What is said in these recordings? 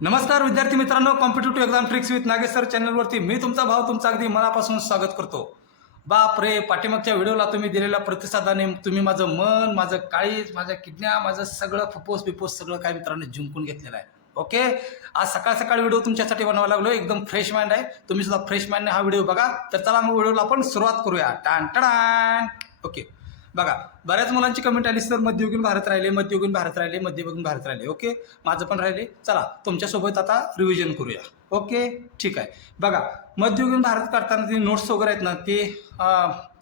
नमस्कार विद्यार्थी मित्रांनो, competitive exam tricks with Nagesh sir चॅनलवरती मी तुमचा भाव तुमचा अगदी मनापासून स्वागत करतो. बाप रे, पाठीमागच्या व्हिडिओला तुम्ही दिलेल्या प्रतिसादाने तुम्ही माझं मन, माझं काळीज, माझ्या किडन्या, माझं सगळं फुफ्फुस बिपोस सगळं काय मित्रांनो जिंकून घेतलेलं आहे. ओके, आज सकाळ सकाळी व्हिडिओ तुमच्यासाठी बनवायला लागलो. एकदम फ्रेश माइंड आहे, तुम्ही सुद्धा फ्रेश माइंडने हा व्हिडिओ बघा. तर चला मग व्हिडिओला आपण सुरुवात करूया. टान टान. ओके, बघा, बऱ्याच मुलांची कमेंट आली, सर मध्ययुगीन भारत राहिले, मध्ययुगीन भारत राहिले, मध्ययुगीन भारत राहिले. ओके, माझं पण राहिले. चला तुमच्यासोबत आता रिव्हिजन करूया. ओके, ठीक आहे. बघा, मध्ययुगीन भारत काढताना ती नोट्स वगैरे आहेत ना, ते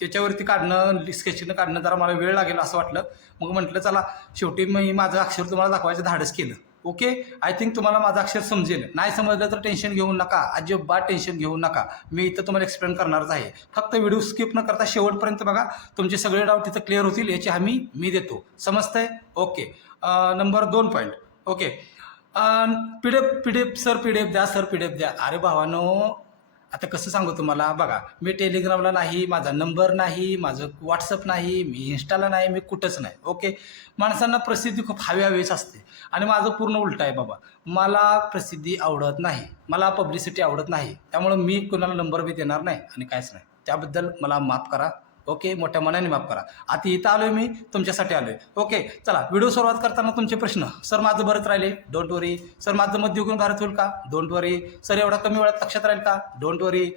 त्याच्यावरती काढणं, स्केचनं काढणं जरा मला वेळ लागेल असं वाटलं. मग म्हटलं चला शेवटी मी माझं अक्षर तुम्हाला दाखवायचं धाडस केलं. ओके, आय थिंक तुम्हाला माझं अक्षर समजेल. नाही समजलं तर टेन्शन घेऊ नका, अजिबात टेन्शन घेऊ नका. मी इथं तुम्हाला एक्सप्लेन करणारच आहे. फक्त व्हिडिओ स्किप न करता शेवटपर्यंत बघा, तुमचे सगळे डाऊट तिथं क्लिअर होतील याची हमी मी देतो. समजतंय? Okay, number 2 point. Okay, PDF sir, PDF द्या सर, पीडीएफ द्या. अरे भावानो, आता कसं सांगू तुम्हाला. बघा, मी टेलिग्रामला नाही, माझा नंबर नाही, माझं व्हॉट्सअप नाही, मी इंस्टाला नाही, मी कुठंच नाही. ओके, माणसांना प्रसिद्धी खूप हवीच असते आणि माझं पूर्ण उलटं आहे बाबा. मला प्रसिद्धी आवडत नाही, मला पब्लिसिटी आवडत नाही. त्यामुळं मी कोणाला नंबर बी देणार नाही आणि काहीच नाही. त्याबद्दल मला माफ करा. ओके, मोठ्या मनाने माफ करा. आता इथं आलोय मी तुमच्यासाठी आलोय. ओके, चला व्हिडिओ सुरुवात करताना तुमचे प्रश्न. सर माझं भरत राहिले, डोंट वरी. सर माझं मध्ययुगीन भारत होईल का? Don't worry. सर एवढा कमी वेळात लक्षात राहील का? Don't worry.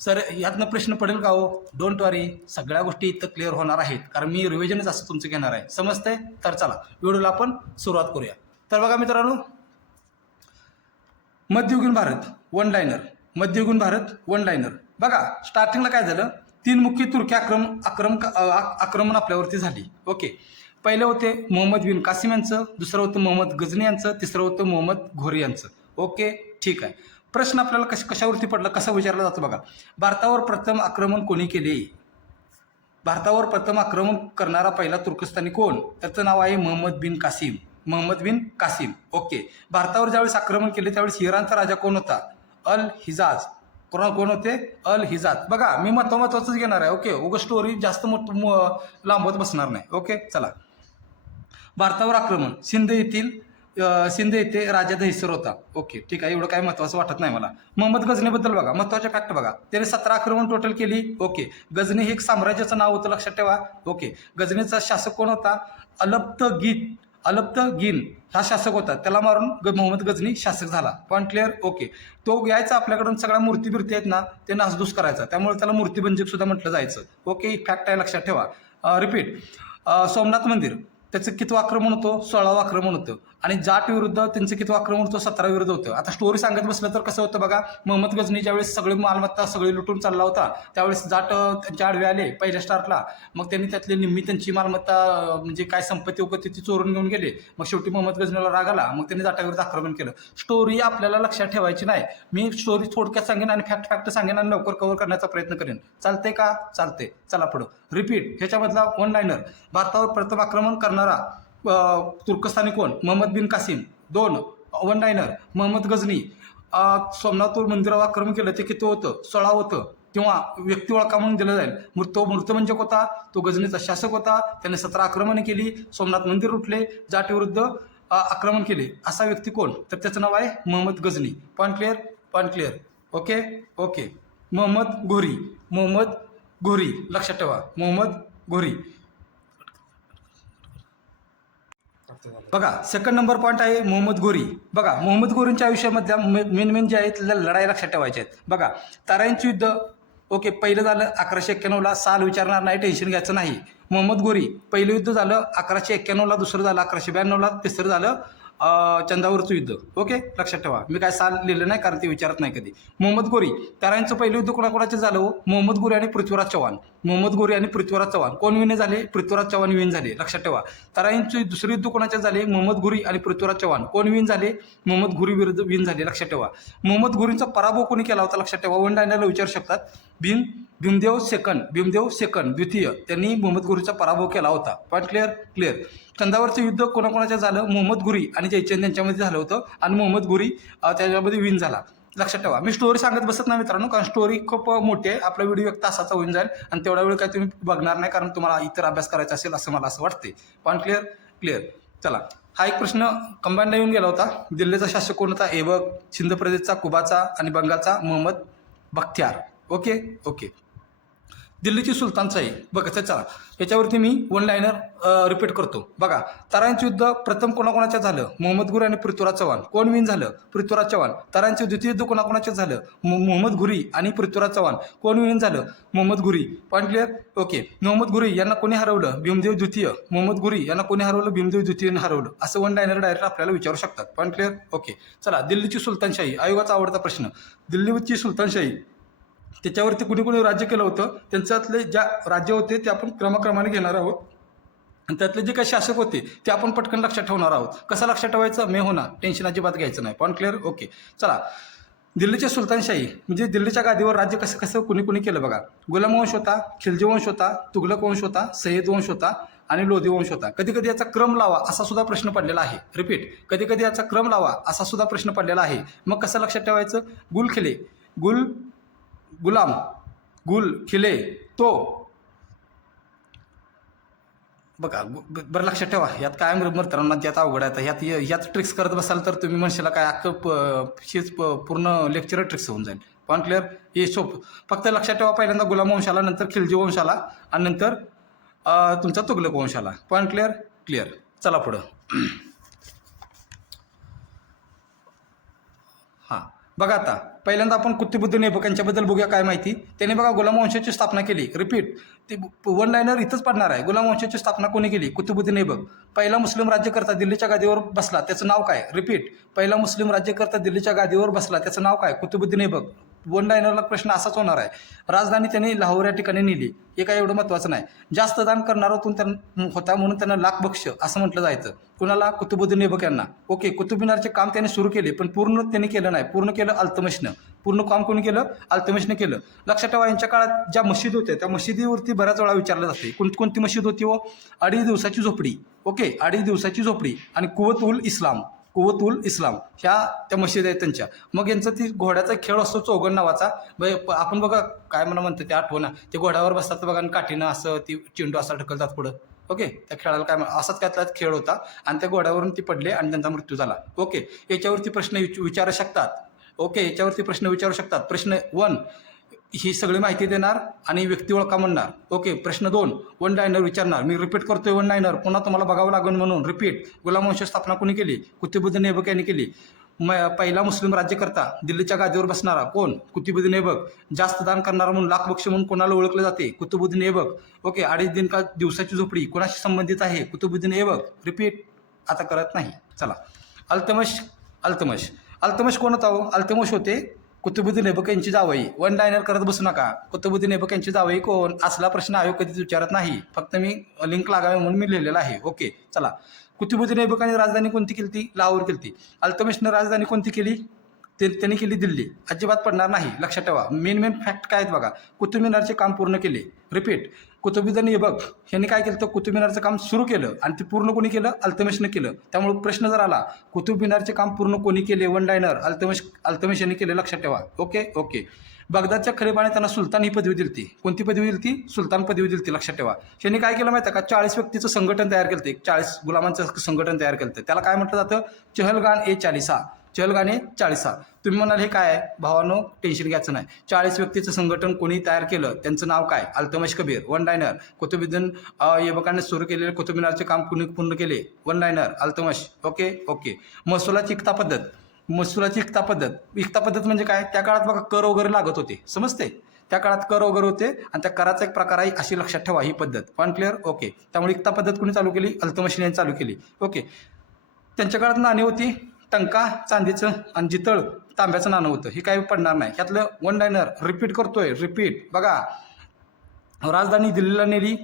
सर यातनं प्रश्न पडेल का हो? डोंट वरी. सगळ्या गोष्टी इथं क्लिअर होणार आहेत, कारण मी रिव्हिजनच असं तुमचं घेणार आहे. समजतंय? तर चला व्हिडिओला आपण सुरुवात करूया. तर बघा मित्रांनो, मध्ययुगीन भारत वन लाईनर. मध्ययुगीन भारत वन लाईनर. बघा, स्टार्टिंगला काय झालं, 3 मुख्य तुर्की आक्रमण आपल्यावरती झाली. ओके, पहिले होते मोहम्मद बिन कासिम यांचं, दुसरं होतं मोहम्मद गझनी यांचं, तिसरं होतं मोहम्मद घोरी यांचं. ओके, ठीक आहे. प्रश्न आपल्याला कशावरती पडला, कसा विचारला जातो बघा. भारतावर प्रथम आक्रमण कोणी केले? भारतावर प्रथम आक्रमण करणारा पहिला तुर्कस्तानी कोण? त्याचं नाव आहे Mohammed bin Qasem. Mohammed bin Qasem. Okay, भारतावर ज्यावेळेस आक्रमण केले त्यावेळेस इराणचा राजा कोण होता? अल हिजाज. कोण होते? अल हिजाज. बघा, मी महत्वाचंच घेणार आहे. ओके, उगाच स्टोरी जास्त लांबवत बसणार नाही. ओके, चला. भारतावर आक्रमण सिंध येथे राजा दहिसर होता. ओके, ठीक आहे, एवढं काही महत्वाचं वाटत नाही मला. मोहम्मद गझनीबद्दल बघा, महत्वाचे फॅक्ट बघा. त्याने 17 आक्रमण टोटल केली. ओके, गझनी हे एक साम्राज्याचं नाव होतं, लक्षात ठेवा. ओके, गझनीचा शासक कोण होता? अलब्तगीन हा शासक होता. त्याला मारून मोहम्मद गझनी शासक झाला. Point clear? ओके, तो यायचा आपल्याकडून, सगळ्या मूर्ती बिर्ती आहेत ना ते नासधूस करायचा, त्यामुळे त्याला मूर्तिभंजक सुद्धा म्हटलं जायचं. ओके, फॅक्ट आहे, लक्षात ठेवा. रिपीट. सोमनाथ मंदिर त्याचं कितवं आक्रमण होतं? 16वं आक्रमण होतं. आणि जाट विरुद्ध त्यांचं कितवं आक्रमण होतं? 17 विरुद्ध होतं. आता स्टोरी सांगत बसलं तर कसं होतं बघा. मोहम्मद गझनी ज्यावेळेस सगळी मालमत्ता सगळी लुटून चालला होता त्यावेळेस जाट त्यांच्या आडवे आले पहिल्या स्टार्टला. मग त्यांनी त्यातली निम्मी त्यांची मालमत्ता म्हणजे काय संपत्ती वगैरे ती चोरून घेऊन गेले. मग शेवटी मोहम्मद गझनीला राग आला, मग त्यांनी जाटाविरुद्ध आक्रमण केलं. स्टोरी आपल्याला लक्षात ठेवायची नाही. मी स्टोरी थोडक्यात सांगेन आणि फॅक्ट सांगेन आणि लवकर कव्हर करण्याचा प्रयत्न करेन. चालते का? चालते. चला पुढं. रिपीट. ह्याच्यामधला वन लाईनर. भारतावर प्रथम आक्रमण करणारा तुर्कस्तानी कोण? मोहम्मद बिन कासिम. 2 one liner. मोहम्मद गझनी सोमनाथ मंदिरावर आक्रमण केलं, ते किती होतं? 16 होतं. किंवा व्यक्ती ओळखा म्हणून दिलं जाईल. मृत म्हणजे होता तो गझनीचा शासक होता. त्याने 17 आक्रमणे केली, सोमनाथ मंदिर लुटले, जाट विरुद्ध आक्रमण केले. असा व्यक्ती कोण? तर त्याचं नाव आहे Mohammed Ghazni. Point clear? Point clear. Okay. Okay, Mohammed Ghori लक्षात ठेवा. मोहम्मद घोरी. बघा, सेकंड नंबर पॉईंट आहे मोहम्मद घोरी. बघा, मोहम्मद घोरींच्या आयुष्यामधल्या मेन जे आहेत लढाई लक्षात ठेवायच्या आहेत. बघा, ताराईंचं युद्ध. ओके, पहिलं झालं 1191ला. साल विचारणार नाही, टेन्शन घ्यायचं नाही. मोहम्मद घोरी पहिलं युद्ध झालं 1191ला, दुसरं झालं 1192ला, तिसरं झालं चंदावरचं युद्ध. ओके, लक्षात ठेवा. मी काय साल लिहिलं नाही कारण ते विचारत नाही कधी. मोहम्मद घोरी. ताराईंचं पहिलं युद्ध कोणाकोणाचं झालं हो? मोहम्मद घोरी आणि पृथ्वीराज चव्हाण. मोहम्मद घोरी आणि पृथ्वीराज चव्हाण. कोण विन झाले? पृथ्वीराज चव्हाण विन झाले. लक्षात ठेवा. ताराईंचे दुसरे युद्ध कोणाचे झाले? मोहम्मद घोरी आणि पृथ्वीराज चव्हाण. कोण विन झाले? मोहम्मद घोरी विरुद्ध विन झाले. लक्षात ठेवा. मोहम्मद घोरींचा पराभव कोणी केला होता? लक्षात ठेवा. वन लाईनरला विचारू शकतात. भीमदेव सेकंड द्वितीय त्यांनी मोहम्मद घोरीचा पराभव केला होता. Point clear? क्लिअर. चंदावरचं युद्ध कोणाकोणाच्या झालं? मोहम्मद घोरी आणि जयचंद यांच्यामध्ये झालं होतं आणि मोहम्मद घोरी त्याच्यामध्ये विन झाला. लक्षात ठेवा. मी स्टोरी सांगत बसत नाही मित्रांनो, कारण स्टोरी खूप मोठी आहे. आपला व्हिडिओ 1 तासाचा होऊन जाईल आणि तेवढा वेळ काय तुम्ही बघणार नाही, कारण तुम्हाला इतर अभ्यास करायचा असेल असं मला असं वाटते. Point clear? क्लिअर. चला, हा एक प्रश्न कंबाईनला येऊन गेला होता. दिल्लीचा शासक कोण होता? ऐबक, सिंध प्रदेशचा कुबाचा आणि बंगालचा मोहम्मद बख्तियार. Okay okay. दिल्लीची सुलतानशाही बघा. चला, याच्यावरती मी वन लाईनर रिपीट करतो. बघा, तारांचे युद्ध प्रथम कोणाकोणाच्यात झालं? मोहम्मद घुरी आणि पृथ्वीराज चव्हाण. कोण विन झालं? पृथ्वीराज चव्हाण. तारांचे द्वितीय युद्ध कोणाकोणाच्यात झालं? मोहम्मद घुरी आणि पृथ्वीराज चव्हाण. कोण विन झालं? मोहम्मद घुरी. Point clear? ओके. मोहम्मद घुरी यांना कोणी हरवलं? भीमदेव द्वितीय. मोहम्मद घुरी यांना कोणी हरवलं? भीमदेव द्वितीयने हरवलं. असं वन लाईनर डायरेक्ट आपल्याला विचारू शकतात. Point clear? ओके. चला, दिल्लीची सुलतानशाही, आयोगाचा आवडता प्रश्न. दिल्लीची सुलतानशाही त्याच्यावरती कुणी कुणी राज्य केलं होतं, त्यांच्यातले ज्या राज्य होते ते आपण क्रमाक्रमाने घेणार आहोत. आणि त्यातले जे काही शासक होते ते आपण पटकन लक्षात ठेवणार आहोत. कसं लक्षात ठेवायचं? मे होणार, टेन्शन अजिबात घ्यायचं नाही. Point clear? ओके. चला, दिल्लीची सुलतानशाही म्हणजे दिल्लीच्या गादीवर राज्य कसं कसं कुणी कुणी केलं बघा. गुलाम वंश होता, खिलजी वंश होता, तुघलक वंश होता, सय्यद वंश होता आणि लोधी वंश होता. कधी कधी याचा क्रम लावा असा सुद्धा प्रश्न पडलेला आहे. रिपीट, कधी कधी याचा क्रम लावा असा सुद्धा प्रश्न पडलेला आहे. मग कसं लक्षात ठेवायचं? गुलखिले, गुलाम, गुल खिले, तो. बघा, बरं लक्षात ठेवा, यात काय मित्रांनो यात अवघड आहे. ह्यात ट्रिक्स करत बसाल तर तुम्ही म्हणशाला काय हीच पूर्ण लेक्चर ट्रिक्स होऊन जाईल. Point clear? हे सोप. फक्त लक्षात ठेवा, पहिल्यांदा गुलाम वंशाला, नंतर खिलजी वंशाला आणि नंतर तुमचा तुघलक वंशाला. Point clear? क्लिअर. चला पुढं. हां, बघा आता पहिल्यांदा आपण कुतुबुद्दीन ऐबक यांच्याबद्दल बघूया काय माहिती. त्याने बघा गुलाम वंशाची स्थापना केली. रिपीट, ते वन लाईनर इथंच पडणार आहे. गुलाम वंशाची स्थापना कोणी केली? कुतुबुद्दीन ऐबक. पहिला मुस्लिम राज्यकर्ता दिल्लीच्या गादीवर बसला, त्याचं नाव काय? रिपीट, पहिला मुस्लिम राज्यकर्ता दिल्लीच्या गादीवर बसला, त्याचं नाव काय? कुतुबुद्दीन ऐबक. वन लाईनरला प्रश्न असाच होणार आहे. राजधानी त्यांनी लाहोर या ठिकाणी नेली. हे काय एवढं महत्त्वाचं नाही. जास्त दान करणारातून त्यांना होता म्हणून त्यांना लाख बक्ष असं म्हटलं जायचं. कुणाला? कुतुबुद्दीन ऐबक यांना. ओके. कुतुब मिनारचे काम त्यांनी सुरू केले पण पूर्ण त्यांनी केलं नाही. पूर्ण केलं अल्तमशनं. पूर्ण काम कोणी केलं? अल्तमशनं केलं. लक्षात ठेवा, यांच्या काळात ज्या मशीद होत्या त्या मशिदीवरती बऱ्याच वेळा विचारलं जाते. कोणती मशीद होती? व 2.5 दिवसाची झोपडी. ओके, 2.5 दिवसाची झोपडी आणि कुवत उल इस्लाम ह्या त्या मशीद आहेत त्यांच्या. मग यांचं ती घोड्याचा खेळ असतो चौगण नावाचा. आपण बघा काय मला म्हणतं ते आठवणा, ते घोड्यावर बसतात बघा आणि काठीनं असं ती चेंडू असा ढकलतात पुढं. ओके, त्या खेळाला काय असाच काय त्यात खेळ होता आणि त्या घोड्यावरून ती पडले आणि त्यांचा मृत्यू झाला. ओके, याच्यावरती प्रश्न विचारू शकतात. ओके, याच्यावरती प्रश्न विचारू शकतात. प्रश्न 1 ही सगळी माहिती देणार आणि व्यक्ती ओळखा म्हणणार. ओके. प्रश्न 2 वन लाईनर विचारणार. मी रिपीट करतोय वन लाईनर, पुन्हा तुम्हाला बघावं लागेल म्हणून. रिपीट, गुलाम वंश स्थापना कोणी केली? कुतुबुद्दीन ऐबक यांनी केली. पहिला मुस्लिम राज्यकर्ता दिल्लीच्या गादीवर बसणारा कोण? कुतुबुद्दीन ऐबक. जास्त दान करणारा म्हणून लाख बक्ष म्हणून कोणाला ओळखले जाते? कुतुबुद्दीन ऐबक. ओके. 2.5 दिवसाची झोपडी कोणाशी संबंधित आहे? कुतुबुद्दीन ऐबक. रिपीट आता करत नाही. चला, अल्तमश कोण होता? अल्तमश होते कुतुबुद्दीन ऐबक यांची जावई. वन लाईनर करत बसू नका. कुतुबुद्दीन ऐबक यांची जावई कोण? असला प्रश्न आयोग कधीच विचारत नाही. फक्त मी लिंक लागावे म्हणून मी लिहिलेला आहे. ओके. चला, कुतुबुद्दीन ऐबकांनी राजधानी कोणती केली? लाहोर केली. अल्तमशनं राजधानी कोणती केली? त्यांनी केली दिल्ली. अजिबात पडणार नाही. लक्षात ठेवा, मेन फॅक्ट काय आहेत बघा. कुतुब मिनारचे काम पूर्ण केले. रिपीट, कुतुबुद्दीन ऐबक यांनी काय केलं? तर कुतुब मिनारचं काम सुरू केलं आणि ते पूर्ण कोणी केलं? अल्तमशनं केलं. त्यामुळे प्रश्न जर आला कुतुब मिनारचे काम पूर्ण कोणी केले? वन लाईनर अल्तमश यांनी केले. लक्षात ठेवा. ओके. बगदादच्या खलिफाने त्यांना सुलतान ही पदवी दिली. कोणती पदवी दिली? सुलतान पदवी दिली. लक्षात ठेवा. त्यांनी काय केलं माहिती आहे का? 40 व्यक्तीचं संघटन तयार केलं. 40 गुलामांचं संघटन तयार केलं. त्याला काय म्हटलं जातं? चहलगान-ए 40. तुम्ही म्हणाल हे काय आहे? भावानो, टेन्शन घ्यायचं नाही. 40 व्यक्तीचं संघटन कोणी तयार केलं? त्यांचं नाव काय? अल्तमश कबीर. One liner. कुतुबुद्दीन ऐबकांनी सुरू केलेले कुतुब मिनारचे काम कोणी पूर्ण केले? One liner Altamash. ओके. महसुलाची इक्ता पद्धत म्हणजे काय? त्या काळात बघा कर वगैरे लागत होते. समजते? त्या काळात कर वगैरे होते आणि त्या कराचा एक प्रकार आहे, अशी लक्षात ठेवा ही पद्धत. Point clear? ओके. त्यामुळे इक्ता पद्धत कोणी चालू केली? अल्तमश यांनी चालू केली. ओके. त्यांच्या काळात नाणी होती टंका चांदीचं आणि जितळ तांब्याचं नाणं होतं. हे काही पडणार नाही. ह्यातलं वन लाईनर रिपीट करतोय. रिपीट बघा, राजधानी दिल्लीला नेली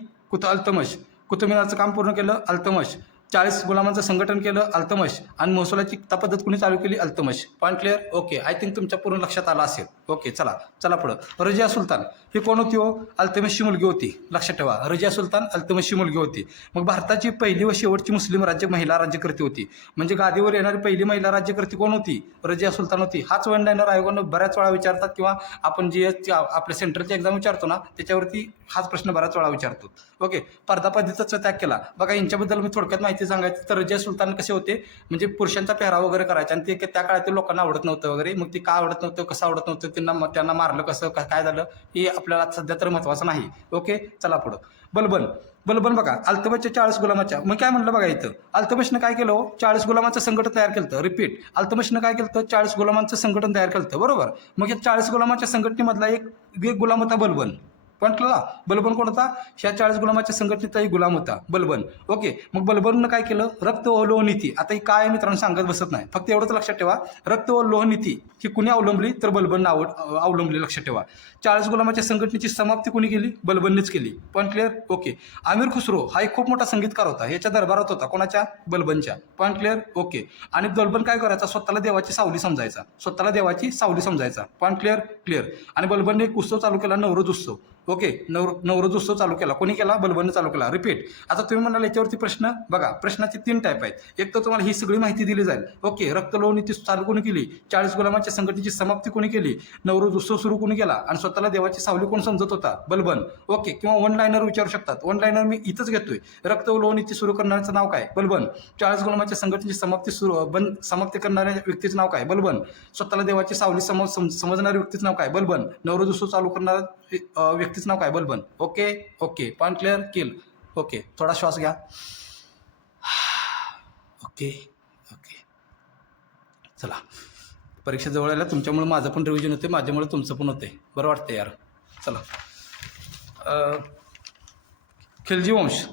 अल्तमश. कुतुब मिनारचं काम पूर्ण केलं अल्तमश. 40 गुलामांचं संघटन केलं अल्तमश आणि महसुलाची पद्धत कुणी चालू केली? Altamash. Point clear? Okay. I think तुमच्या पूर्ण लक्षात आलं असेल. ओके. चला पुढं. रजिया सुलतान ही कोण होती? अल्तमशची मुलगी होती. लक्षात ठेवा, रजिया सुलतान अल्तमशची मुलगी होती. मग भारताची पहिली व शेवटची मुस्लिम महिला राज्यकर्ती होती. म्हणजे गादीवर येणारी पहिली महिला राज्यकर्ती कोण होती? रजिया सुलतान होती. हाच वन लाईनर आयोगानं बऱ्याच वेळा विचारतात किंवा आपण जे आपल्या सेंट्रलची एक्झाम विचारतो ना त्याच्यावरती हाच प्रश्न बऱ्याच वेळा विचारतो. ओके. पर्दा पद्धतीचा त्याग केला. बघा, यांच्याबद्दल मी थोडक्यात माहिती माहिती सांगायचं तर रजिया सुलतान कसे होते, म्हणजे पुरुषांचा पेहराव वगैरे करायचा आणि ते त्या काळातील लोकांना आवडत नव्हतं वगैरे. मग ते का आवडत नव्हतं, कसं आवडत नव्हतं, त्यांना मारलं कसं, काय झालं हे आपल्याला सध्या तर महत्त्वाचं नाही. ओके, चला पुढं. बलबन. बलबन बघा, अल्तमशच्या 40 गुलामाच्या, मग काय म्हणलं बघा इथं, अल्तमशनं काय केलं हो, 40 गुलामाचं संघटन तयार केलं. रिपीट, अल्तमशनं काय केलं, 40 गुलामांचं संघटन तयार केलं, बरोबर. मग या 40 गुलामाच्या संघटनेमधला एक गुलाम होता बलबन. म्हटलं बलबन कोण होता, ह्या 40 गुलामाच्या संघटनेचा एक गुलाम होता बलबन. ओके, मग बलबननं काय केलं, रक्त व लोह नीती. आता ही काय मित्रांनो सांगत बसत नाही, फक्त एवढंच लक्षात ठेवा, रक्त व लोह नीती ही कुणी अवलंबली, तर बलबननं अवलंबली, लक्षात ठेवा. 40 गुलामाच्या संघटनेची समाप्ती कुणी केली, बलबननेच केली. Point clear. Okay. Aamir Khusro हा एक खूप मोठा संगीतकार होता, याच्या दरबारात होता, कोणाच्या, बलबनच्या. Point clear. ओके. आणि बलबन काय करायचा, स्वतःला देवाची सावली समजायचा, स्वतःला देवाची सावली समजायचा. Point clear. क्लिअर. आणि बलबनने एक उत्सव चालू केला, नवरोज उत्सव. ओके, नवरोज उत्सव चालू केला, कोणी केला, बलबनने चालू केला. रिपीट. आता तुम्ही म्हणाल याच्यावरती प्रश्न बघा, प्रश्नाचे 3 टाईप आहेत. एक तर तुम्हाला ही सगळी माहिती दिली जाईल. ओके, रक्त लोह नीती चालू कोणी केली, 40 गुलामाच्या संघटनेची समाप्ती कोणी केली, नवरोज उत्सव सुरू कोणी केला, आणि स्वतःला देवाची सावली कोण समजत होता, बलबन. ओके. किंवा वन लाईनर विचारू शकतात, वन लाईनर मी इथंच घेतोय, रक्त व लोह नीती सुरू करण्याचं नाव काय, बलबन. 40 गुलामाच्या संघटनेची समाप्ती करणाऱ्या व्यक्तीचं नाव काय, बलबन. स्वतःला देवाची सावली समजणाऱ्या व्यक्तीचं नाव काय, बलबन. नवरोज उत्सव चालू करणाऱ्या व्यक्तीचं नाव काय, Balban. Okay. Okay. Point clear. किल. ओके, थोडा श्वास घ्या. ओके. ओके, चला, परीक्षा जवळ आल्या, तुमच्यामुळे माझं पण रिव्हिजन होते, माझ्यामुळे तुमचं पण होते, बरं वाटतं यार. चला, खिलजी वंश.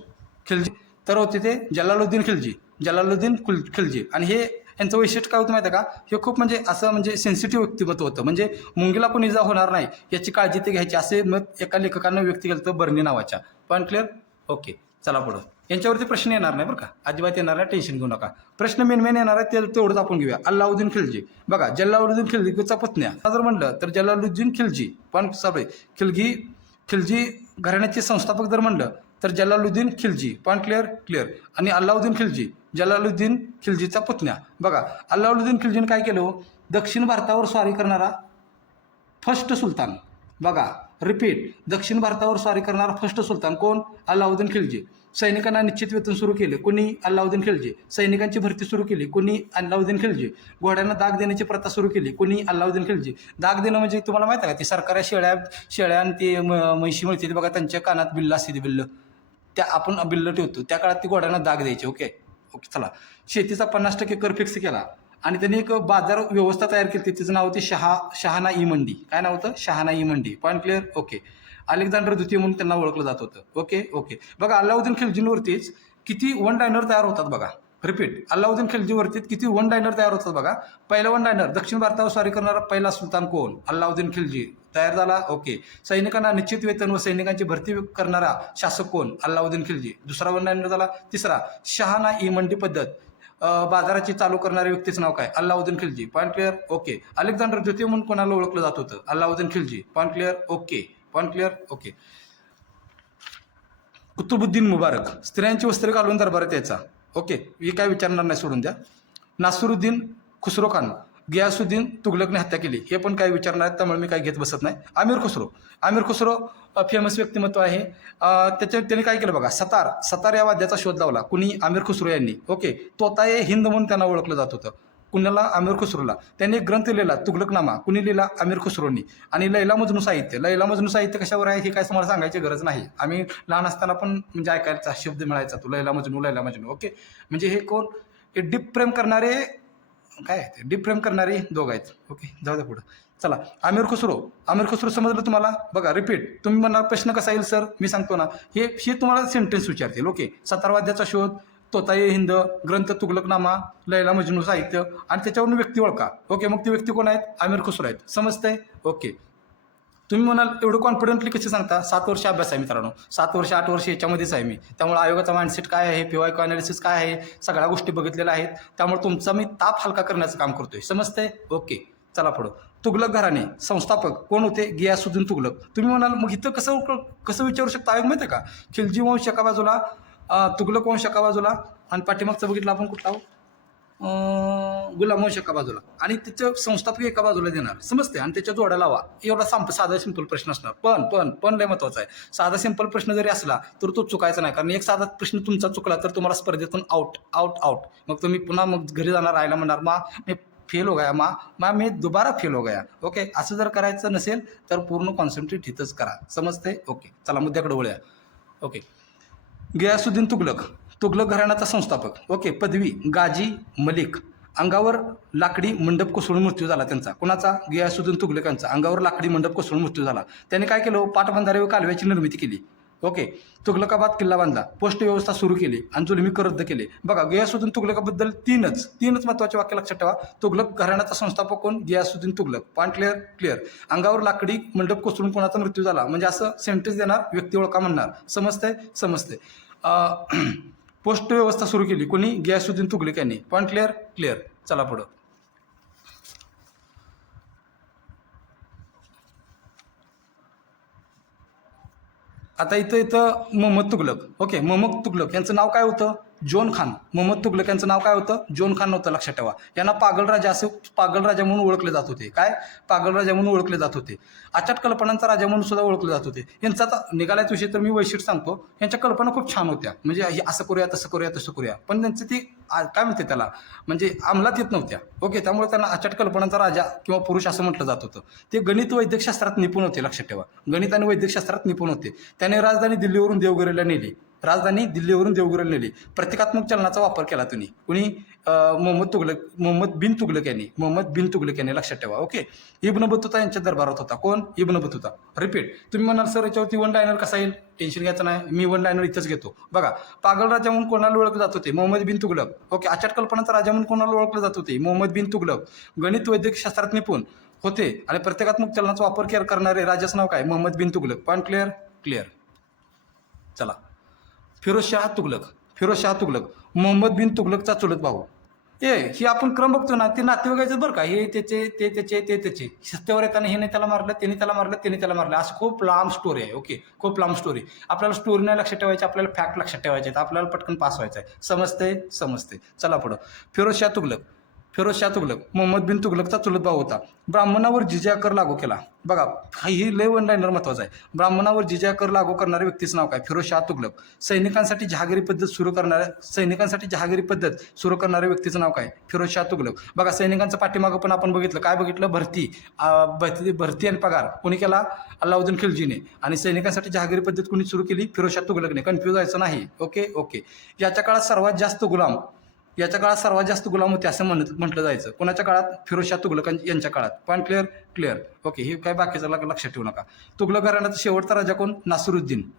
खिलजी तर होते ते जलालुद्दीन खिलजी, जलालुद्दीन खिलजी. आणि हे यांचं वैशिष्ट्य काय होतं माहिती आहे का, हे खूप म्हणजे असं म्हणजे सेन्सिटिव्ह व्यक्तिमत्व होतं, म्हणजे मुंगीला पण इजा होणार नाही याची काळजी ते घ्यायची, असे मत एका लेखकानं व्यक्त केलं होतं, बर्नी नावाच्या. Point clear. ओके, चला पुढं. यांच्यावरती प्रश्न येणार नाही बरं का, अजिबात येणार नाही, टेन्शन घेऊ नका. प्रश्न मेन येणार आहे ते तेवढंच आपण घेऊया. अल्लाउद्दीन खिलजी. बघा, जलालुद्दीन खिलजीचा पुतण्या जर म्हणलं तर जलालुद्दीन खिलजी, पण सॉरी, खिलजी घराण्याचे संस्थापक जर म्हणलं तर Jalaluddin Khilji. Point clear. Clear. आणि अल्लाउद्दीन खिलजी, जलालुद्दीन खिलजीचा पुतण्या. बघा, अल्लाउद्दीन खिलजीने काय केलं, दक्षिण भारतावर स्वारी करणारा फर्स्ट सुलतान. बघा, रिपीट, दक्षिण भारतावर स्वारी करणारा फर्स्ट सुलतान कोण, अल्लाउद्दीन खिलजी. सैनिकांना निश्चित वेतन सुरू केले, कोणी, अल्लाउद्दीन खिलजी. सैनिकांची भरती सुरू केली, कोणी, अल्लाउद्दीन खिलजी. घोड्यांना दाग देण्याची प्रथा सुरू केली, कोणी, अल्लाउद्दीन खिलजी. दाग देणं म्हणजे तुम्हाला माहिती आहे का, ती सरकारी शेळ्या आणि ते म्हैशी मिळते बघा, त्यांच्या कानात बिल्ल असते, ती बिल्ल, त्या आपण बिल्ल ठेवतो, त्या काळात ती घोड्यांना दाग द्यायची. ओके. ओके, चला. शेतीचा 50% कर फिक्स केला, आणि त्यांनी एक बाजार व्यवस्था तयार केली, तिचं नाव होती शहाना ई मंडी. काय नाव होतं, शहाना ई मंडी. Point clear. ओके. अलेक्झांडर द्वितीय म्हणून त्यांना ओळखलं जात होतं. ओके. ओके. बघा, अल्लाउद्दीन खिलजींवरतीच किती वन लाईनर तयार होतात बघा. रिपीट, अल्लाउद्दीन खिलजीवरती किती वन लाईनर तयार होतात बघा. पहिला वन लाईनर, दक्षिण भारतावर स्वारी करणारा पहिला सुलतान कोण, अल्लाउद्दीन खिलजी. तयार झाला. ओके. सैनिकांना निश्चित वेतन व सैनिकांची भरती करणारा शासक कोण, अल्लाउद्दीन खिलजी. दुसरा वन लाईनर झाला. तिसरा, शहाना ई मंडी पद्धत, बाजाराची चालू करणाऱ्या व्यक्तीचं नाव काय, Allauddin Khilji. Point clear. Okay. Alexander द्वितीय म्हणून कोणाला ओळखलं जात होतं, Allauddin Khilji. Point clear. Okay. Point clear. Okay. Qutubuddin Mubarak, स्त्रियांची वस्त्रे घालून दरबारात यायचा. ओके, हे काय विचारणार नाही, सोडून द्या. नासिरुद्दीन खुसरो खान, गियासुद्दीन तुघलकने हत्या केली, हे पण काय विचारणार आहेत, त्यामुळे मी काय घेत बसत नाही. आमिर खुसरो फेमस व्यक्तिमत्व आहे. त्यांनी काय केलं बघा, सतार या वाद्याचा शोध लावला, कुणी, आमिर खुसरो यांनी. ओके. तोताये हिंद म्हणून त्यांना ओळखलं जात होतं, कुणाला, आमिर खुसरोला. त्यांनी एक ग्रंथ लिहिला, तुघलकनामा, कुणी लिहिला, आमिर खुसरोनी. आणि लैला मजनू साहित्य कशावर आहे हे काय तुम्हाला सांगायची गरज नाही, आम्ही लहान असताना पण म्हणजे ऐकायचा शब्द मिळायचा तो, लैला मजनू. ओके. म्हणजे हे कोण, हे डीप प्रेम करणारे, काय आहे, डीप प्रेम करणारे दोघं आहेत. ओके, जाऊ द्या पुढं. चला, आमिर खुसरो समजलं तुम्हाला. बघा, रिपीट, तुम्ही म्हणणार प्रश्न कसा येईल सर, मी सांगतो ना, हे तुम्हाला सेंटेन्स विचारतील. ओके. सतारवाद्याचा शोध, तोताये हिंद, ग्रंथ तुघलकनामा, लैला मजनू साहित्य, आणि त्याच्यावरून व्यक्ती ओळखा. ओके. मग ती व्यक्ती कोण आहेत, आमिर खुसरो आहेत. समजतंय. ओके. तुम्ही म्हणाल एवढं कॉन्फिडेंटली कसे सांगता, 7 वर्ष अभ्यास आहे मित्रांनो, 7 वर्ष 8 वर्ष याच्यामध्येच आहे मी, त्यामुळे आयोगाचा माइंडसेट काय आहे, PYQ अनालिसिस काय आहे, सगळ्या गोष्टी बघितलेल्या आहेत, त्यामुळे तुमचा मी ताप हलका करण्याचं काम करतोय. समजतंय. ओके. चला पुढं. तुघलक घराणे संस्थापक कोण होते, गियासुद्दीन तुघलक. तुम्ही म्हणाल मग इथं कसं विचारू शकता आयोग माहिती आहे का, खिलजी वंश एका बाजूला, तुघलक वंश एका बाजूला, आणि पाठीमागचं बघितलं आपण कुठला, गुलामवंश एका बाजूला आणि त्याचं संस्थापक एका बाजूला देणार, समजते, आणि त्याच्या जोड्या लावा. एवढा साधा सिंपल प्रश्न असणार. पण लय महत्वाचा आहे. साधा सिंपल प्रश्न जरी असला तर तो चुकायचा नाही, कारण एक साधा प्रश्न तुमचा चुकला तर तुम्हाला स्पर्धेतून आउट. मग तुम्ही पुन्हा मग घरी जाणार, राहायला म्हणणार मी फेल हो गया मी दोबारा फेल हो गया. ओके, असं जर करायचं नसेल तर पूर्ण कॉन्सन्ट्रेट इथंच करा. समजते? ओके, चला मुद्द्याकडे वळूया. ओके, गियासुद्दीन तुघलक घराण्याचा संस्थापक. ओके, पदवी गाजी मलिक. अंगावर लाकडी मंडप कोसळून मृत्यू झाला त्यांचा. कोणाचा? गियासुद्दीन तुघलक यांचा. अंगावर लाकडी मंडप कोसळून मृत्यू झाला. त्याने काय केलं? पाटबंधारे व कालव्याची निर्मिती केली. ओके, तुघलकाबाद किल्ला बांधला, पोस्ट व्यवस्था सुरू केली आणि जुलमी कर रद्द केले. बघा, गियासुद्दीन तुघलकाबद्दल तीनच महत्त्वाचे वाक्य लक्षात ठेवा. तुघलक घराण्याचा संस्थापक कोण? गियासुद्दीन तुघलक. Point clear. अंगावर लाकडी मंडप कोसळून कोणाचा मृत्यू झाला म्हणजे असं सेंटेन्स देणार, व्यक्ती ओळखा म्हणणार. समजते. पोस्ट व्यवस्था सुरू केली कोणी? गियासुद्दीन तुघलक यांनी. Point clear. चला पुढं. आता इथं मोहम्मद तुघलक. ओके, मोहम्मद तुघलक यांचं नाव काय होतं? जोन खान. मोहम्मद तुघलक यांचं नाव काय होतं? जोन खान नव्हतं, लक्षात ठेवा. यांना पागल राजा म्हणून ओळखले जात होते. काय? पागल राजा म्हणून ओळखले जात होते. अचाट कल्पनांचा राजा म्हणून सुद्धा ओळखले जात होते. यांचा आता निघाल्याचा विषय तर मी वैशिष्ट्य सांगतो. यांच्या कल्पना खूप छान होत्या, म्हणजे असं करूया तसं करूया, पण त्यांचं ती काय म्हणते त्याला, म्हणजे अंमलात येत नव्हत्या. ओके, त्यामुळे त्यांना अचाट कल्पनांचा राजा किंवा पुरुष असं म्हटलं जात होतं. ते गणित वैद्यकशास्त्रात निपुण होते, लक्षात ठेवा. गणित आणि वैद्यकशास्त्रात निपुण होते. त्याने राजधानी दिल्लीवरून देवगिरीला नेली. प्रतिकात्मक चलनाचा वापर केला त्यांनी. कुणी? मोहम्मद बिन तुघलक यांनी, लक्षात ठेवा. ओके, इब्न बतुता यांच्या दरबारात होता. कोण? इब्न बतुता. रिपीट. तुम्ही म्हणाल सर याच्यावरती वन लायनर कसा येईल? टेन्शन घ्यायचं नाही, मी वन लायनर इथंच घेतो. बघा, पागल राजा म्हणून कोणाला ओळखले जात होते? मोहम्मद बिन तुघलक. ओके, अचाट कल्पनांचा राजा म्हणून कोणाला ओळखले जात होते? मोहम्मद बिन तुघलक. गणित वैद्यकशास्त्रात निपुण होते आणि प्रतिकात्मक चलनाचा वापर करणारे राजाचं नाव काय? मोहम्मद बिन तुघलक. Point clear. चला, फिरोजशाह तुघलक. मोहम्मद बिन तुघलकचा चुलत भाऊ. ही आपण क्रम बघतो ना, ते नातेवाईकाचं बरं का. हे त्याचे सत्तेवर येताना हे त्याला मारलं, त्याने त्याला मारलं, असं खूप लांब स्टोरी आहे. ओके, खूप लांब स्टोरी. आपल्याला स्टोरी नाही लक्षात ठेवायची, आपल्याला फॅक्ट लक्षात ठेवायचे, आपल्याला पटकन पास व्हायचं आहे. समजते. चला पुढं. फिरोजशाह तुघलक मोहम्मद बिन तुघलकचा चुलत भाऊ होता. ब्राह्मणावर जिजिया कर लागू केला. बघा, ही लय वन लाईनर महत्वाचा आहे. ब्राह्मणावर जिजिया कर लागू करणाऱ्या व्यक्तीचं नाव काय? फिरोजशाह तुघलक. सैनिकांसाठी जहागिरी पद्धत सुरू करणाऱ्या व्यक्तीचं नाव काय? फिरोजशाह तुघलक. बघा, सैनिकांचं पाठीमागं पण आपण बघितलं. काय बघितलं? भरती आणि पगार कोणी केला? अल्लाउद्दीन खिलजीने. आणि सैनिकांसाठी जहागिरी पद्धत कोणी सुरू केली? फिरोजशाह तुघलकने. कन्फ्यूज व्हायचं नाही. ओके. याच्या काळात सर्वात जास्त गुलाम होते असं म्हटलं जायचं. कोणाच्या काळात? फिरोजशाह तुघलक यांच्या काळात. Point clear. ओके, हे काय बाकीचं लक्षात ठेवू नका. तुघलक घराण्याचा शेवटचा राजा कोण? नासिरुद्दीन.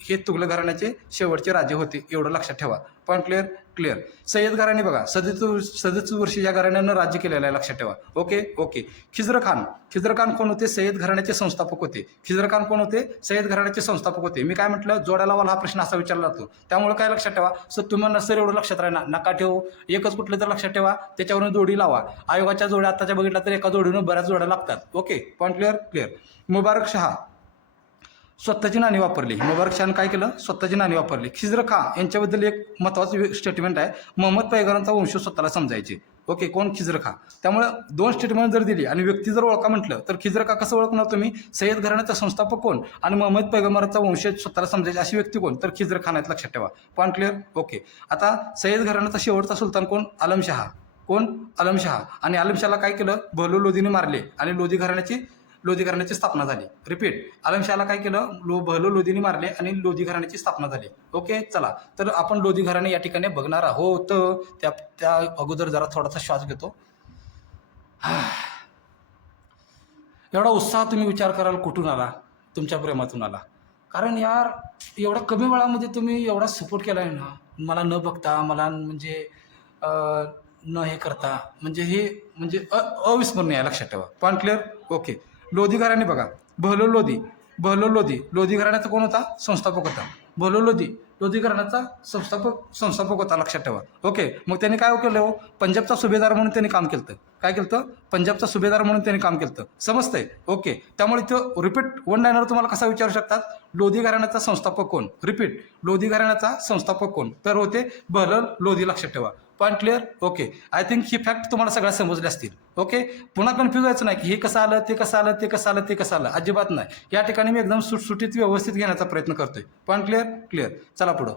हे तुघलक घराण्याचे शेवटचे राजे होते, एवढं लक्षात ठेवा. Point clear. सय्यद घराणे बघा, 37 वर्षी या घराण्यानं राज्य केलेलं आहे, लक्षात ठेवा. ओके. खिजर खान कोण होते? सय्यद घराण्याचे संस्थापक होते. मी काय म्हटलं? जोड्या लावाल हा प्रश्न असा विचारला जातो, त्यामुळे काय लक्षात ठेवा. तुम्हाला सर एवढं लक्षात राहणार नका ठेवू. एकच कुठलं तर लक्षात ठेवा, त्याच्यावरून जोडी लावा. आयोगाच्या जोड्या आताच्या बघितल्या तर एका जोडीनं बऱ्याच जोड्या लागतात. Okay, point clear. Mubarak Shah स्वतःची नाणी वापरली. मुबारक शहाने काय केलं? स्वतःची नाणी वापरली. खिजर खां यांच्याबद्दल एक महत्त्वाचं स्टेटमेंट आहे. मोहम्मद पैगंबरांचा वंश स्वतःला समजायचे. ओके, कोण? खिजर खां. त्यामुळे 2 स्टेटमेंट जर दिली आणि व्यक्ती जर ओळखा म्हटलं तर खिजर खां कसं ओळखणार तुम्ही? सय्यद घराण्याचा संस्थापक कोण आणि मोहम्मद पैगंबरांचा वंश स्वतःला समजायचे अशी व्यक्ती कोण? तर खिजर खान आहेत, लक्षात ठेवा. Point clear. ओके, आता सय्यद घराण्याचा शेवटचा सुलतान कोण? आलमशहा. आणि आलमशहाला काय केलं? बहलो लोधीने मारले आणि लोधी घराण्याची स्थापना झाली. रिपीट. आलमशहाला काय केलं? बहलो लोधीने मारले आणि लोधी घराण्याची स्थापना झाली. ओके, चला तर आपण लोधी घराणे या ठिकाणी बघणार आहोत. त्या अगोदर जरा थोडासा श्वास घेतो. एवढा उत्साह तुम्ही विचार कराल कुठून आला? तुमच्या प्रेमातून आला. कारण यार एवढ्या कमी वेळामध्ये तुम्ही एवढा सपोर्ट केला आहे ना, मला न बघता, मला म्हणजे न हे करता, म्हणजे हे म्हणजे अविस्मरणीय आहे, लक्षात ठेवा. Point clear. ओके, लोधी घराणे बघा. बहलो लोधी घराण्याचा कोण होता? संस्थापक होता. बहलो लोधी लोधी घराण्याचा संस्थापक होता, लक्षात ठेवा. ओके, मग त्यांनी काय केलं हो, पंजाबचा सुभेदार म्हणून त्यांनी काम केलं. काय केलं? पंजाबचा सुभेदार म्हणून त्यांनी काम केलं. समजतंय? ओके, त्यामुळे तो रिपीट वन लाईनर तुम्हाला कसा विचारू शकतात, लोधी घराण्याचा संस्थापक कोण? रिपीट, लोधी घराण्याचा संस्थापक कोण? तर होते बहलोल लोधी, लक्षात ठेवा. Point clear? Okay, I think he fact तुम्हाला सगळ्या समजल्या असतील. ओके, पुन्हा कन्फ्यूज व्हायचं नाही की हे कसं आलं, ते कसं आलं, ते कसं आलं, ते कसं आलं, अजिबात नाही. या ठिकाणी मी एकदम सुटसुटीत व्यवस्थित घेण्याचा प्रयत्न करतोय. Point clear? क्लिअर. चला पुढं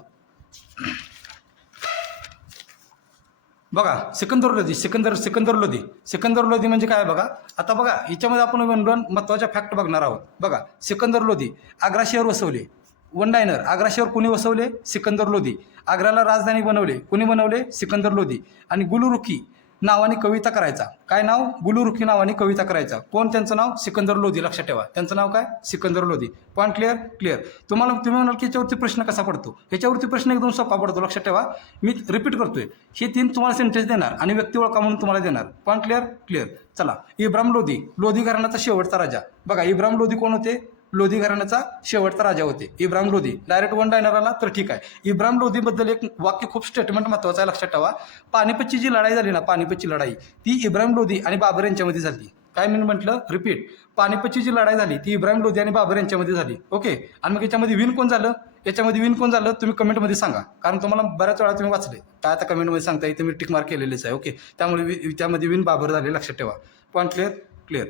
बघा, सिकंदर लोधी म्हणजे काय बघा. आता बघा, याच्यामध्ये आपण दोन महत्त्वाच्या फॅक्ट बघणार आहोत. बघा, सिकंदर लोधी आग्रा शहर वसवले. वन लाईनर, आग्रा शहर कुणी वसवले? सिकंदर लोधी. आग्राला राजधानी बनवले, कुणी बनवले? सिकंदर लोधी. आणि गुलरुखी नावाने कविता करायचा. काय नाव? गुलरुखी नावाने कविता करायचा. कोण त्यांचं नाव? सिकंदर लोधी, लक्षात ठेवा. त्यांचं नाव काय? Sikandar Lodhi. Point clear? Clear. तुम्ही म्हणाल की याच्यावरती प्रश्न कसा पडतो? याच्यावरती प्रश्न एकदम सोपा पडतो, लक्षात ठेवा. मी रिपीट करतोय, हे 3 तुम्हाला सेंटेन्स देणार आणि व्यक्ती ओळखा म्हणून तुम्हाला देणार. Point clear? क्लिअर. चला, इब्राहिम लोधी, लोधी घराण्याचा शेवटचा राजा. बघा, इब्राहिम लोधी कोण होते? लोधी घराण्याचा शेवटचा राजा होते Ibrahim Lodhi. Direct one liner आला तर ठीक आहे. इब्राहिम लोधीबद्दल एक वाक्य खूप स्टेटमेंट महत्त्वाचं आहे, लक्षात ठेवा. पानिपतची जी लढाई झाली ना, पानिपतची लढाई, ती इब्राहिम लोधी आणि बाबर यांच्यामध्ये झाली. काय मी म्हटलं? रिपीट, पानिपतची जी लढाई झाली ती इब्राहिम लोधी आणि बाबर यांच्यामध्ये झाली. ओके, आणि मग याच्यामध्ये विन कोण झालं? याच्यामध्ये विन कोण झालं तुम्ही कमेंटमध्ये सांगा, कारण तुम्हाला बऱ्याच वेळा तुम्ही वाचले. काय आता कमेंटमध्ये सांगता, इथे मी टिक मार्क केलेलेच आहे. ओके, त्यामुळे त्यामध्ये विन बाबर झाले, लक्षात ठेवा. Point clear? क्लिअर.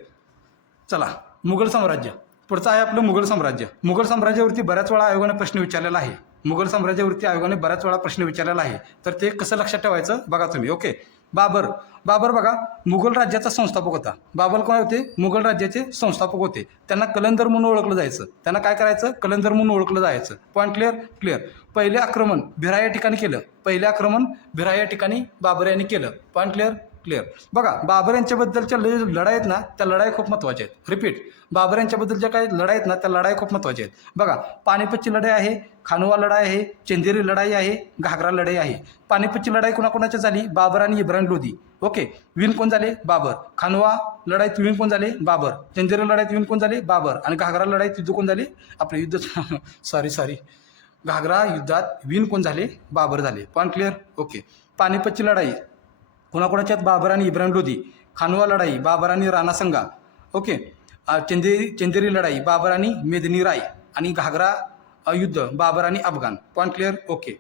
चला, मुघल साम्राज्य. पुढचं आहे आपलं मुघल साम्राज्य. मुघल साम्राज्यावरती बऱ्याच वेळा आयोगाने प्रश्न विचारलेला आहे. मुघल साम्राज्यावरती आयोगाने बऱ्याच वेळा प्रश्न विचारलेला आहे. तर ते कसं लक्षात ठेवायचं बघा तुम्ही. ओके, बाबर बघा, मुघल राज्याचा संस्थापक होता. बाबर कोण होते? मुघल राज्याचे संस्थापक होते. त्यांना कलंदर म्हणून ओळखलं जायचं. त्यांना काय करायचं? कलंदर म्हणून ओळखलं जायचं. Point clear? क्लिअर. पहिले आक्रमण भिरा या ठिकाणी केलं. पहिले आक्रमण भिरा या ठिकाणी बाबर यांनी केलं. Point clear? क्लिअर. बघा, बाबर यांच्याबद्दलच्या लढाई आहेत ना, त्या लढाई खूप महत्त्वाच्या आहेत. रिपीट, बाबर यांच्याबद्दलच्या काही लढाई आहेत ना, त्या लढाई खूप महत्त्वाच्या आहेत. बघा, पानिपतची लढाई आहे, खानवा लढाई आहे, चंदेरी लढाई आहे, घाघरा लढाई आहे. पानिपतची लढाई कोणाकोणाची झाली? बाबर आणि इब्राहिम लोधी. ओके, विन कोण झाले? बाबर. खानवा लढाईत विन कोण झाले? बाबर. चंदेरी लढाईत विन कोण झाले? बाबर. आणि घाघरा लढाईत युद्ध कोण झाले? आपले युद्ध सॉरी घाघरा युद्धात विन कोण झाले? बाबर झाले. Point clear? ओके, पानिपतची लढाई कोणाकोणाच्यात? बाबर आणि इब्राहिम लोधी. खानवा लढाई बाबर आणि राणा संगा. ओके, चंदेरी लढाई बाबर आणि मेदिनी राय. आणि घाघरा युद्ध बाबर आणि अफगाण. Point clear? ओके.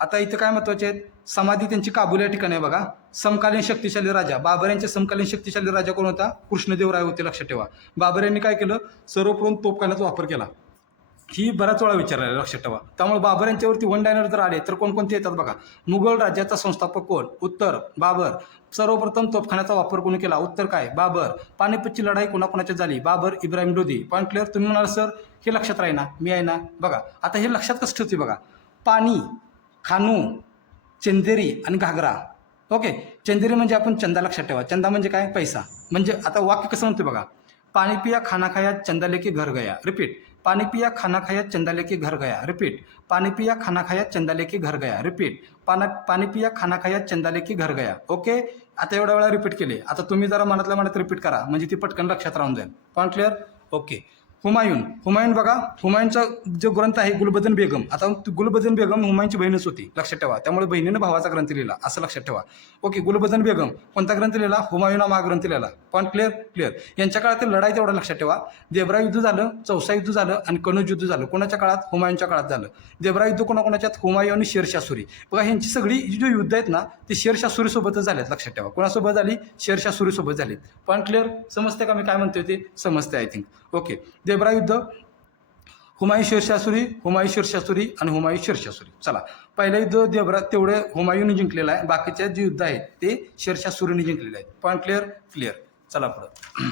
आता इथं काय महत्त्वाचे आहेत? समाधी त्यांची काबूल या ठिकाणी आहे. बघा, समकालीन शक्तिशाली राजा. बाबर यांचे समकालीन शक्तिशाली राजा कोण होता? कृष्णदेवराय होते, लक्षात ठेवा. बाबर यांनी काय केलं? सर्वप्रथम तोफखान्याचा वापर केला. ही बऱ्याच वेळा विचारलेलं, लक्षात ठेवा. त्यामुळे बाबर यांच्यावरती वन लाईनर जर आले तर कोणकोणते येतात बघा. मुघल राज्याचा संस्थापक कोण? उत्तर बाबर. सर्वप्रथम तोफखान्याचा वापर कोणी केला? उत्तर काय? बाबर. पानिपतची लढाई कोणाकोणाची झाली? बाबर, इब्राहिम लोधी. Point clear? तुम्ही म्हणाल सर हे लक्षात राही ना, मी आहे ना. बघा, आता हे लक्षात कसं ठेवते बघा. पाणी, खानू, चंदेरी आणि घागरा. ओके, चंदेरी म्हणजे आपण चंदा, लक्षात ठेवा. चंदा म्हणजे काय? पैसा. म्हणजे आता वाक्य कसं म्हणते बघा. पाणी पिया खाना खाया चंदा लेके घर गया. रिपीट, पानी पिया खाना खाया चंदा लेके घर गया. रिपीट, पानी पिया खाना खाया चंदा लेके घर गया. रिपीट, पानी पिया खाना खाया चंदा लेके घर गया. ओके, आता एवढ्या वेळा रिपीट केले. आता तुम्ही जरा मनातल्या मनात रिपीट करा, म्हणजे ती पटकन लक्षात राहून जाईल. Point clear? ओके. हुमायून बघा, हुमायूनचा जो ग्रंथ आहे गुलबदन बेगम. आता गुलबदन बेगम हुमायूनची बहीणच होती, लक्षात ठेवा. त्यामुळे बहिणीनं भावाचा ग्रंथ लिहिला, असं लक्षात ठेवा. ओके, गुलबदन बेगम कोणता ग्रंथ लिहिला? हुमायून हा ग्रंथ लिहिला. Point clear? क्लिअर. यांच्या काळातील लढाई तेवढं लक्षात ठेवा. देवरा युद्ध झालं, चौसा युद्ध झालं आणि कनौज युद्ध झालं. कोणाच्या काळात? हुमायूनच्या काळात झालं. देवरा युद्ध कोणाकोणाच्यात? हुमायून आणि शेरशाह सूरी. बघा, ह्यांची सगळी जी युद्ध आहेत ना, ती शेरशाह सूरीसोबतच झाल्यात, लक्षात ठेवा. कोणासोबत झाली? शेरशाह सूरीसोबत झालीत. Point clear? समजते का मी काय म्हणतोय ते? समजते आय थिंक. ओके, देवरा युद्ध, हुमायून शेरशाह सूरी, हुमायून शेरशाह सूरी आणि हुमायून शेरशाह सूरी. चला, पहिलं युद्ध देवरा तेवढे हुमायून जिंकलेलं आहे, बाकीचे जे युद्ध आहेत ते शेरशाह सूरीने जिंकलेले आहेत. Point clear? क्लिअर. चला पुढं.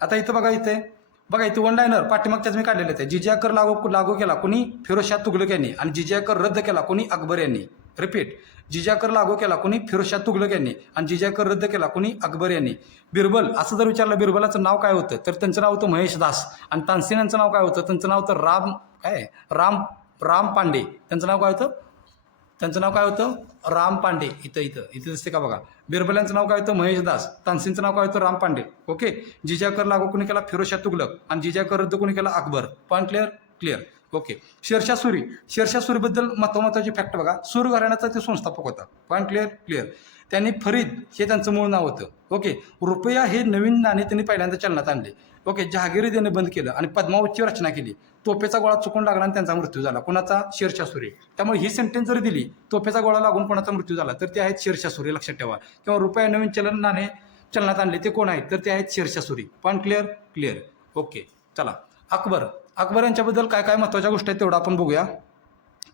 आता इथं बघा, इथे वन लाईनर पाठीमागच्याच मी काढलेले आहेत. जिजिया कर लागू केला कोणी? फिरोजशाह तुघलक यांनी. आणि जिजिया कर रद्द केला कोणी? अकबर यांनी. रिपीट, जिजिया कर लागू केला कोणी? फिरोजशाह तुघलक यांनी. आणि जिजिया कर रद्द केला कोणी? अकबर यांनी. बिरबल असं जर विचारलं, बिरबलाचं नाव काय होतं? तर त्यांचं नाव होतं महेश दास. आणि तानसेन यांचं नाव काय होतं? त्यांचं नाव होतं राम पांडे. त्यांचं नाव काय होतं? राम पांडे. इथं दिसते का बघा. बिरबल यांचं नाव काय होतं? महेश दास. तानसेनचं नाव काय होतं? राम पांडे. ओके, जिजिया कर लागू कोणी केला? फिरोजशाह तुघलक. आणि जिजिया कर रद्द कोणी केला? Akbar. Point clear? Clear. Okay. Shershah सुरीबद्दल महत्त्वाची फॅक्ट बघा. सूर घराण्याचा ते संस्थापक होता. Point clear. त्यांनी फरीद हे त्यांचं मूळ नाव होतं. ओके. रुपया हे नवीन नाणे त्यांनी पहिल्यांदा चलनात आणले. ओके. जहागिरी देणं बंद केलं आणि पद्मावतची रचना केली. तोफेचा गोळा चुकून लागला आणि त्यांचा मृत्यू झाला. कोणाचा? शेरशाह सुरी. त्यामुळे ही सेंटेन्स जर दिली तोफेचा गोळा लागून कोणाचा मृत्यू झाला तर ते आहेत शेरशाह सुरी, लक्षात ठेवा. किंवा रुपया नवीन नाणे चलनात आणले ते कोण आहेत तर ते आहेत Shershah Suri. Point clear. Okay. चला. अकबर यांच्याबद्दल काय काय महत्त्वाच्या गोष्टी आहेत तेवढं आपण बघूया.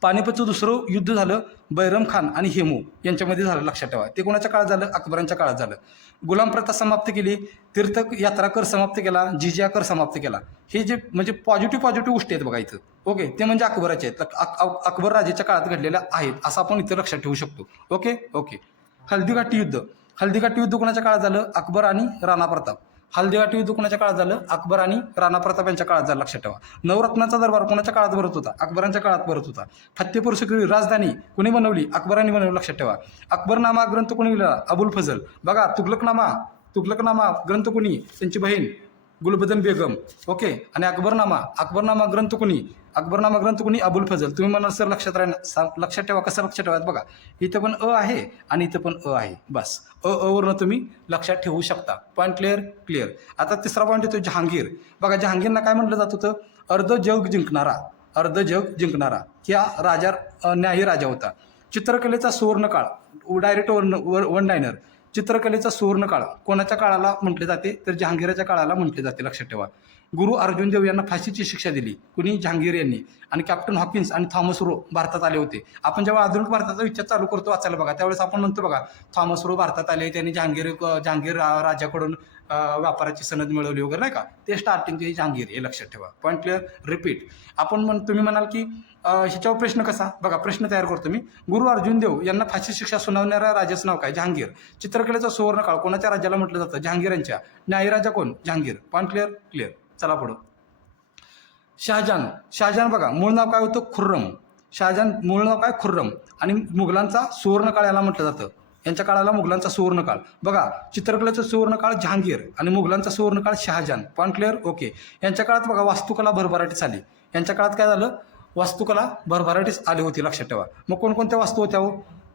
पानिपतचं दुसरं युद्ध झालं बैरम खान आणि हेमू यांच्यामध्ये झालं, लक्षात ठेवा. ते कोणाच्या काळात झालं? अकबरांच्या काळात झालं. गुलाम प्रथा समाप्त केली, तीर्थ यात्रा कर समाप्त केला, जिजिया कर समाप्त केला. हे जे म्हणजे पॉझिटिव्ह गोष्टी आहेत बघा इथं. ओके. ते म्हणजे अकबराचे आहेत, अकबर राजेच्या काळात घडलेल्या आहेत असं आपण इथं लक्षात ठेवू शकतो. ओके. हल्दीघाटी युद्ध कोणाच्या काळात झालं? अकबर आणि राणा प्रताप. हल्दीघाटी युद्ध कोणाच्या काळात झालं? अकबर आणि राणा प्रताप यांच्या काळात झालं, लक्षात ठेवा. नवरत्नाचा दरबार कोणाच्या काळात भरत होता? अकबरांच्या काळात भरत होता. फतेपूर सिक्री राजधानी कोणी बनवली? अकबरांनी बनवली, लक्षात ठेवा. अकबरनामा ग्रंथ कोणी लिहिला? अबुल फजल. बघा. तुगलकनामा ग्रंथ कोणी? त्यांची बहीण गुलबदन बेगम. ओके. आणि अकबरनामा ग्रंथ कोणी? अबुल फजल. तुम्ही म्हणाल सर लक्षात ठेवा. कसं लक्षात ठेवा? बघा, इथं पण अ आहे आणि इथं पण अ आहे. बस वरनं तुम्ही लक्षात ठेवू शकता. Point clear. आता तिसरा पॉईंट येतो जहांगीर. बघा, जहांगीरना काय म्हटलं जात होतं? अर्ध जग जिंकणारा. या न्यायी राजा होता. चित्रकलेचा सुवर्णकाळ, डायरेक्ट वन लाईनर. चित्रकलेचा सुवर्णकाळ कोणाच्या काळाला म्हटले जाते तर जहांगीराच्या काळाला म्हटले जाते, लक्षात ठेवा. गुरु अर्जुन देव यांना फाशीची शिक्षा दिली कुणी? जहांगीर यांनी. आणि कॅप्टन हॉकिन्स आणि थॉमस रो भारतात आले होते. आपण जेव्हा आधुनिक भारताचा विचार चालू करतो वाचायला बघा, त्यावेळेस आपण म्हणतो बघा थॉमस रो भारतात आले, त्यांनी जहांगीर राजाकडून व्यापाराची सनद मिळवली वगैरे, नाही का? ते स्टार्टिंगचे जहांगीर, हे लक्षात ठेवा. Point repeat. तुम्ही म्हणाल की ह्याच्यावर प्रश्न कसा? बघा, प्रश्न तयार करतो मी. गुरु अर्जुन देव यांना फाशी शिक्षा सुनावणाऱ्या राजाचं नाव काय? जहांगीर. चित्रकलेचा सुवर्णकाळ कोणाच्या राज्याला म्हटलं जातं? जहांगीरांच्या. न्यायी राजा कोण? जहांगीर. Point clear. चला पुढं. शहाजहान बघा, मूळ नाव काय होतं? खुर्रम. शहाजहान मूळ नाव काय? खुर्रम. आणि मुघलांचा सुवर्णकाळ याला म्हटलं जातं. यांच्या काळाला मुघलांचा सुवर्णकाळ. बघा, चित्रकलेचा सुवर्णकाळ जहांगीर आणि मुघलांचा सुवर्णकाळ शहाजहान. Point clear. ओके. यांच्या काळात बघा वास्तुकला भरभराटीस आली. यांच्या काळात काय झालं? वास्तुकला भरभराटीस आली होती, लक्षात ठेवा. मग कोणकोणत्या वास्तू होत्या हो?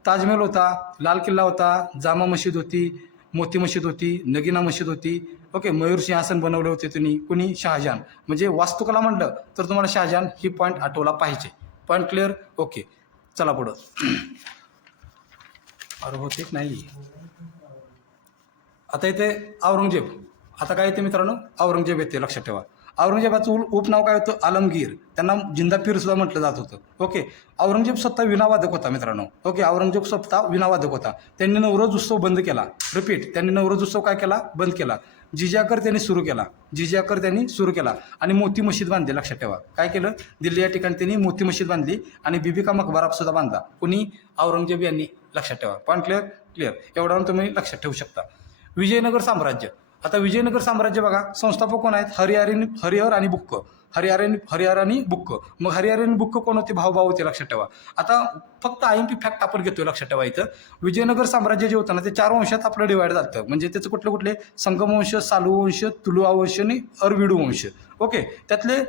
ताजमहल होता, लाल किल्ला होता, जामा मशीद होती, मोती मशीद होती, नगिना मशीद होती. ओके. मयूर सिंहासन बनवले होते कुणी? शहाजहान. म्हणजे वास्तुकला म्हटलं तर तुम्हाला शहाजहान ही पॉईंट आठवला पाहिजे. Point clear. ओके. चला पुढं. होते नाही. आता येते औरंगजेब. आता काय येते मित्रांनो? औरंगजेब येते, लक्षात ठेवा. औरंगजेबाचं उपनाव काय होतं? आलमगीर. त्यांना जिंदा पीर सुद्धा म्हटलं जात होतं. ओके. औरंगजेब स्वतः विणावादक होता मित्रांनो. ओके. औरंगजेब स्वतः विणावादक होता. त्यांनी नवरोज उत्सव बंद केला. रिपीट. त्यांनी नवरोज उत्सव काय केला? बंद केला. जिजियाकर त्यांनी सुरू केला आणि मोती मशीद बांधली, लक्षात ठेवा. काय केलं? दिल्ली या ठिकाणी त्यांनी मोती मशीद बांधली आणि बीबी का मकबरा सुद्धा बांधला. कुणी? औरंगजेब यांनी, लक्षात ठेवा. Point clear. एवढं तुम्ही लक्षात ठेवू शकता. विजयनगर साम्राज्य. आता विजयनगर साम्राज्य बघा, संस्थापक कोण आहेत? हरिहर आणि बुक्क. हरिहर आणि बुक्क. मग हरिहर आणि बुक्क कोण होते? भाऊ होते, लक्षात ठेवा. आता फक्त IMP फॅक्ट आपण घेतोय, लक्षात ठेवा. इथं विजयनगर साम्राज्य जे होतं ना ते 4 वंशात आपलं डिवाइड झालं. म्हणजे त्याचं कुठले? संगमवंश, सालुवंश, तुलुआ वंश आणि अरविडू वंश. ओके. त्यातले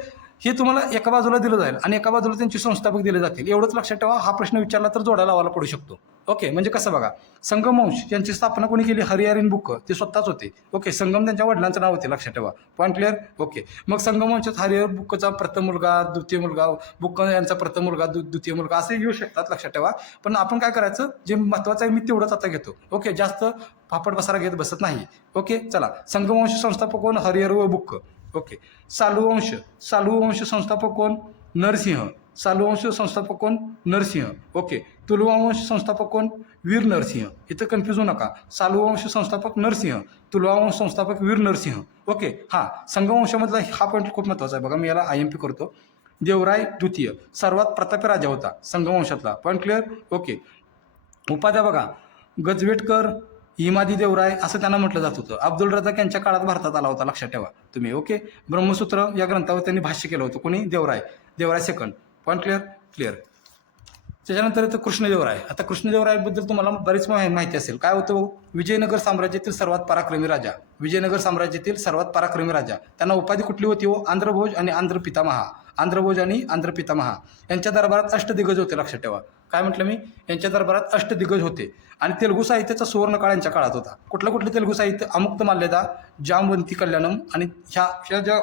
हे तुम्हाला एका बाजूला दिलं जाईल आणि एका बाजूला त्यांचे संस्थापक दिले जातील. एवढंच लक्षात ठेवा. हा प्रश्न विचारला तर जोडायला लावायला पडू शकतो. ओके. म्हणजे कसं बघा, संगमवंश यांची स्थापना कोणी केली? हरिहर बुक्क. ते स्वतःच होते. ओके. संगम त्यांच्या वडिलांचं नाव होते, लक्षात ठेवा. Point clear. ओके. मग संगमवंशात हरिहर बुक्कचा प्रथम मुलगा, द्वितीय मुलगा, बुक्क यांचा प्रथम मुलगा, द्वितीय मुलगा असे येऊ शकतात, लक्षात ठेवा. पण आपण काय करायचं? जे महत्त्वाचं आहे मी तेवढंच आता घेतो. ओके. जास्त फापड बसारा घेत बसत नाही. ओके. चला. संगमवंश संस्थापक कोण? हरिहर व बुक्क. ओके. सालुवंश संस्थापक कोण? नरसिंह. ओके. तुलुआ संस्थापक कोण? वीर नरसिंह. इथं कन्फ्यूज होऊ नका. सालुवंश संस्थापक नरसिंह, तुलुआ संस्थापक वीर नरसिंह. ओके. हा संगमवंशामधला हा पॉईंट खूप महत्त्वाचा आहे बघा. मी याला IMP करतो. देवराय द्वितीय सर्वात प्रतापी राजा होता संगमवंशातला. Point clear. ओके. उपाध्या बघा, गजवेटकर, हिमादी देवराय असं त्यांना म्हटलं जात होतं. अब्दुल रझाक यांच्या काळात भारतात आला होता, लक्षात ठेवा तुम्ही. ओके. ब्रह्मसूत्र या ग्रंथावर त्यांनी भाष्य केलं होतं. कोणी? देवराय सेकंड. Point clear. त्याच्यानंतर येतं कृष्णदेवराय. आता कृष्णदेवरायबद्दल तुम्हाला बरीच माहिती असेल. काय होतं, विजयनगर साम्राज्यातील सर्वात पराक्रमी राजा. विजयनगर साम्राज्यातील सर्वात पराक्रमी राजा. त्यांना उपाधी कुठली होती हो? आंध्रभोज आणि आंध्र पितामहा. आंध्रभोज आणि आंध्र पितामहा यांच्या दरबारात अष्टदिग्गज होते, लक्षात ठेवा. काय म्हटलं मी? यांच्या दरबारात अष्टदिग्गज होते आणि तेलुगू साहित्याचा सुवर्णकाळ यांच्या काळात होता. कुठलं तेलुगू साहित्य? अमुक्तमाल्यदा, जामवंती कल्याणम आणि ह्या ज्या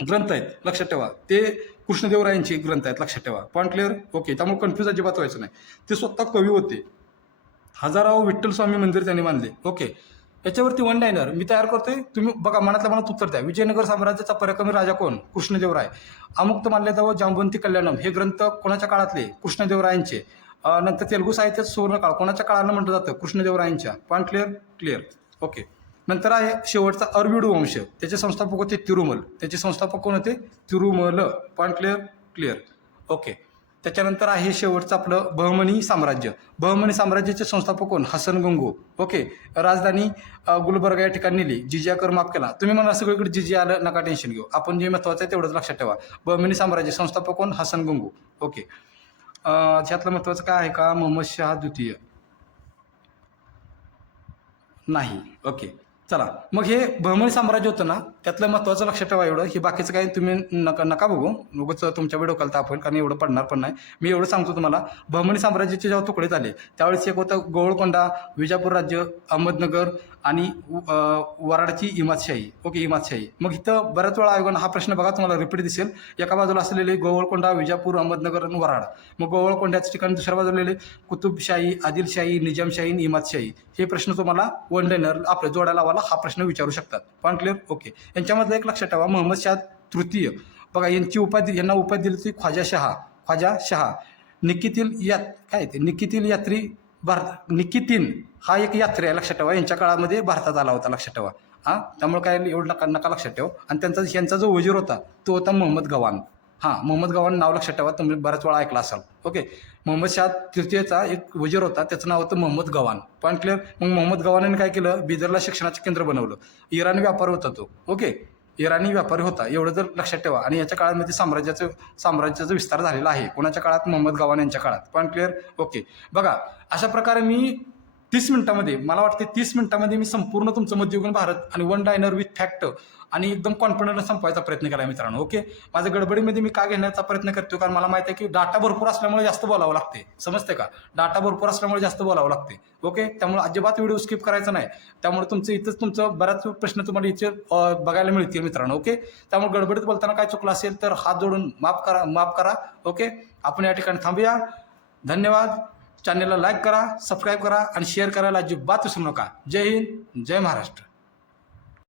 ग्रंथ आहेत, लक्षात ठेवा, ते कृष्णदेवरायांचे ग्रंथ आहेत, लक्षात ठेवा. Point clear? ओके. त्यामुळे कन्फ्यूज अजिबात व्हायचं नाही. ते स्वतः कवी होते. हजाराव विठ्ठल स्वामी मंदिर त्यांनी बांधले. ओके. याच्यावरती वन लाईनर मी तयार करतोय, तुम्ही बघा, मनातल्या मनात उत्तर द्या. विजयनगर साम्राज्याचा पराक्रमी राजा कोण? कृष्णदेवराय. अमुक्तमाल्यदा व जामवंती कल्याणम हे ग्रंथ कोणाच्या काळातले? कृष्णदेवरायांचे. नंतर तेलुगू साहित्यात सुवर्णकाळ कोणाच्या काळाला म्हटलं जातं? कृष्णदेवरायांच्या. Point clear? क्लिअर. ओके. नंतर आहे शेवटचा अरविडू वंश. त्याचे संस्थापक होते तिरुमल. त्याचे संस्थापक कोण होते? Tirumal. Point clear? Clear. Okay. त्याच्यानंतर आहे शेवटचं आपलं बहमनी साम्राज्य. बहमनी साम्राज्याचे संस्थापक कोण? हसन गंगू. ओके. राजधानी गुलबर्गा या ठिकाणी नेली. जिजिया कर माफ केला. तुम्ही म्हणा सगळीकडे जिजिया आलं, नका टेन्शन घेऊ. आपण जे महत्त्वाचं आहे तेवढंच लक्षात ठेवा. बहमनी साम्राज्य संस्थापक कोण? हसन गंगू. ओके. ह्यातलं महत्त्वाचं काय आहे का? मोहम्मद शहा द्वितीय नाही. ओके. चला, मग हे बहमनी साम्राज्य होतं ना, त्यातलं महत्त्वाचं लक्षात ठेवा एवढं. हे बाकीचं काही तुम्ही नका बघू, उगाच तुमच्या वेळ डोक्याला ताप होईल, कारण एवढं पडणार पण नाही. मी एवढं सांगतो तुम्हाला, बहमनी साम्राज्याचे जेव्हा तुकडे झाले त्यावेळेस एक होतं गोवळकोंडा, विजापूर राज्य, अहमदनगर आणि वराडची इमादशाही. ओके, इमादशाही. मग इथं बऱ्याच वेळा आयोगानं हा प्रश्न बघा तुम्हाला रिपीट दिसेल. एका बाजूला असलेले गोवळकोंडा, विजापूर, अहमदनगर आणि वराड. मग गोवळकोंड्याच्या ठिकाणी दुसऱ्या बाजूला कुतुबशाही, आदिलशाही, निजामशाही आणि इमादशाही. हे प्रश्न तुम्हाला वन लाईनर आपल्या जोड्या लावायला हा प्रश्न विचारू शकतात. Point clear? ओके. यांच्यामधलं एक लक्षात ठेवा, मोहम्मद शाह तृतीय. बघा, यांना उपाधी दिली होती ख्वाजा शहा. निकीतील काय ते निकीतील यात्री निकीतीन हा एक यात्री आहे, लक्षात ठेवा. यांच्या काळामध्ये भारतात आला होता, लक्षात ठेवा. त्यामुळे काय एवढं नका लक्षात ठेवा. आणि यांचा जो वजीर होता तो होता मोहम्मद गवान. मोहम्मद गवान नाव लक्षात ठेवा, तुम्ही बऱ्याच वेळा ऐकलं असाल. ओके. मोहम्मद शाह तृतीयचा एक वजीर होता, त्याचं नाव होतं मोहम्मद गवान. Point clear? मग मोहम्मद गवानाने काय केलं? बिदरला शिक्षणाचं केंद्र बनवलं. इराणी व्यापारी होता तो. ओके, इराणी व्यापारी होता, एवढं जर लक्षात ठेवा. आणि याच्या काळामध्ये साम्राज्याचा विस्तार झालेला आहे. कोणाच्या काळात? मोहम्मद गवान यांच्या काळात. Point clear? ओके. बघा, अशा प्रकारे मी 30 मिनिटामध्ये, मला वाटते 30 मिनिटामध्ये मी संपूर्ण तुमचं मध्ययुगीन भारत आणि वन लाईनर विथ फॅक्ट आणि एकदम कॉन्फिडंट संपवायचा प्रयत्न केला मित्रांनो. ओके. माझ्या गडबडीमध्ये मी का घेण्याचा प्रयत्न करतो? कारण मला माहिती आहे की डाटा भरपूर असल्यामुळे जास्त बोलावं लागते. समजते का? डाटा भरपूर असल्यामुळे जास्त बोलावं लागते. ओके. त्यामुळे अजिबात व्हिडिओ स्किप करायचा नाही. त्यामुळे तुमचं बऱ्याच प्रश्न तुम्हाला इथे बघायला मिळतील मित्रांनो. ओके. त्यामुळे गडबडीत बोलताना काय चुकलं असेल तर हात जोडून माफ करा. ओके. आपण या ठिकाणी थांबूया. धन्यवाद. चॅनलला लाईक करा, सबस्क्राईब करा आणि शेअर करायला अजिबात विसरू नका. जय हिंद, जय महाराष्ट्र.